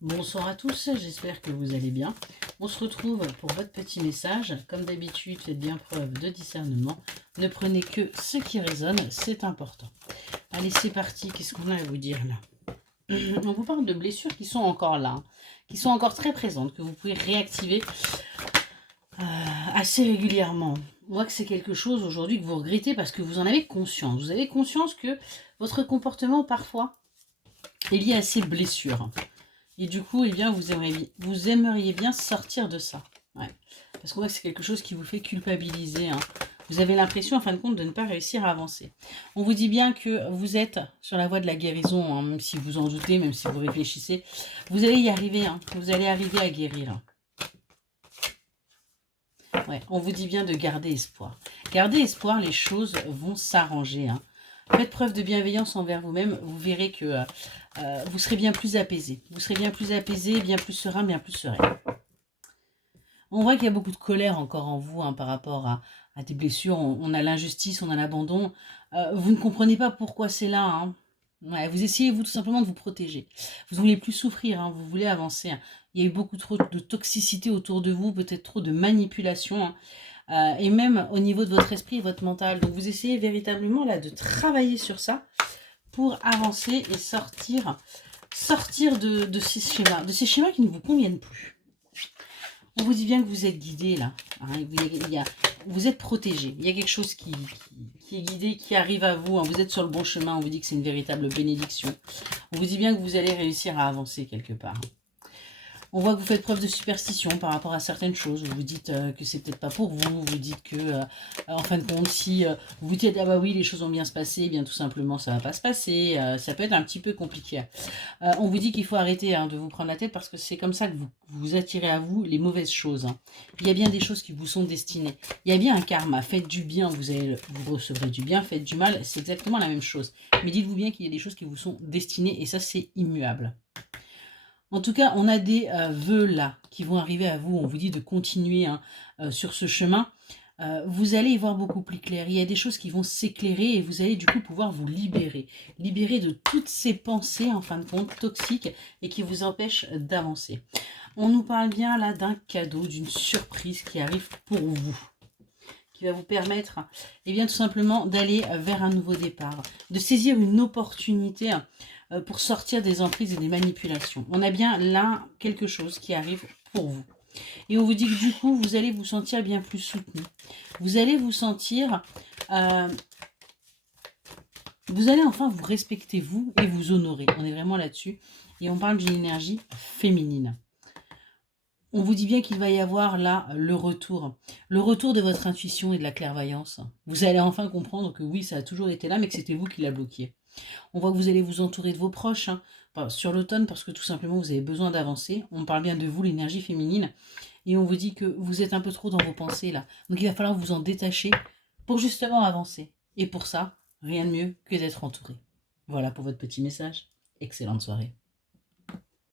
Bonsoir à tous, j'espère que vous allez bien. On se retrouve pour votre petit message. Comme d'habitude, faites bien preuve de discernement. Ne prenez que ce qui résonne, c'est important. Allez, c'est parti. Qu'est-ce qu'on a à vous dire là? On vous parle de blessures qui sont encore là, hein, qui sont encore très présentes, que vous pouvez réactiver assez régulièrement. Moi, que c'est quelque chose aujourd'hui que vous regrettez parce que vous en avez conscience. Vous avez conscience que votre comportement, parfois, est lié à ces blessures. Et du coup, eh bien, vous aimeriez bien sortir de ça. Ouais. Parce qu'on voit que c'est quelque chose qui vous fait culpabiliser, hein. Vous avez l'impression, en fin de compte, de ne pas réussir à avancer. On vous dit bien que vous êtes sur la voie de la guérison, hein, même si vous en doutez, même si vous réfléchissez. Vous allez y arriver, hein. Vous allez arriver à guérir. Ouais, on vous dit bien de garder espoir. Gardez espoir, les choses vont s'arranger, hein. Faites preuve de bienveillance envers vous-même, vous verrez que vous serez bien plus apaisé. Vous serez bien plus apaisé, bien plus serein, bien plus serein. On voit qu'il y a beaucoup de colère encore en vous, hein, par rapport à des blessures. On a l'injustice, on a l'abandon. Vous ne comprenez pas pourquoi c'est là, hein. Ouais, vous essayez, vous, tout simplement de vous protéger. Vous ne voulez plus souffrir, hein, vous voulez avancer, hein. Il y a eu beaucoup trop de toxicité autour de vous, peut-être trop de manipulation, hein. Et même au niveau de votre esprit et votre mental. Donc vous essayez véritablement là de travailler sur ça pour avancer et sortir de ces schémas qui ne vous conviennent plus. On vous dit bien que vous êtes guidé là, hein, vous êtes protégé. Il y a quelque chose qui est guidé, qui arrive à vous, hein. Vous êtes sur le bon chemin, on vous dit que c'est une véritable bénédiction. On vous dit bien que vous allez réussir à avancer quelque part. On voit que vous faites preuve de superstition par rapport à certaines choses. Vous vous dites que c'est peut-être pas pour vous. Vous dites que, en fin de compte, si vous dites ah bah oui, les choses vont bien se passer, eh bien tout simplement ça va pas se passer. Ça peut être un petit peu compliqué. On vous dit qu'il faut arrêter, hein, de vous prendre la tête parce que c'est comme ça que vous attirez à vous les mauvaises choses, hein. Il y a bien des choses qui vous sont destinées. Il y a bien un karma. Faites du bien, vous recevrez du bien. Faites du mal, c'est exactement la même chose. Mais dites-vous bien qu'il y a des choses qui vous sont destinées et ça c'est immuable. En tout cas, on a des vœux là qui vont arriver à vous. On vous dit de continuer, hein, sur ce chemin. Vous allez y voir beaucoup plus clair. Il y a des choses qui vont s'éclairer et vous allez du coup pouvoir vous libérer. Libérer de toutes ces pensées, en fin de compte, toxiques et qui vous empêchent d'avancer. On nous parle bien là d'un cadeau, d'une surprise qui arrive pour vous, qui va vous permettre, eh bien, tout simplement d'aller vers un nouveau départ, de saisir une opportunité pour sortir des emprises et des manipulations. On a bien là quelque chose qui arrive pour vous. Et on vous dit que du coup, vous allez vous sentir bien plus soutenu. Vous allez vous sentir... vous allez enfin vous respecter vous et vous honorer. On est vraiment là-dessus. Et on parle d'une énergie féminine. On vous dit bien qu'il va y avoir là le retour de votre intuition et de la clairvoyance. Vous allez enfin comprendre que oui, ça a toujours été là, mais que c'était vous qui l'a bloqué. On voit que vous allez vous entourer de vos proches, hein, sur l'automne parce que tout simplement vous avez besoin d'avancer. On parle bien de vous, l'énergie féminine, et on vous dit que vous êtes un peu trop dans vos pensées là. Donc il va falloir vous en détacher pour justement avancer. Et pour ça, rien de mieux que d'être entouré. Voilà pour votre petit message. Excellente soirée.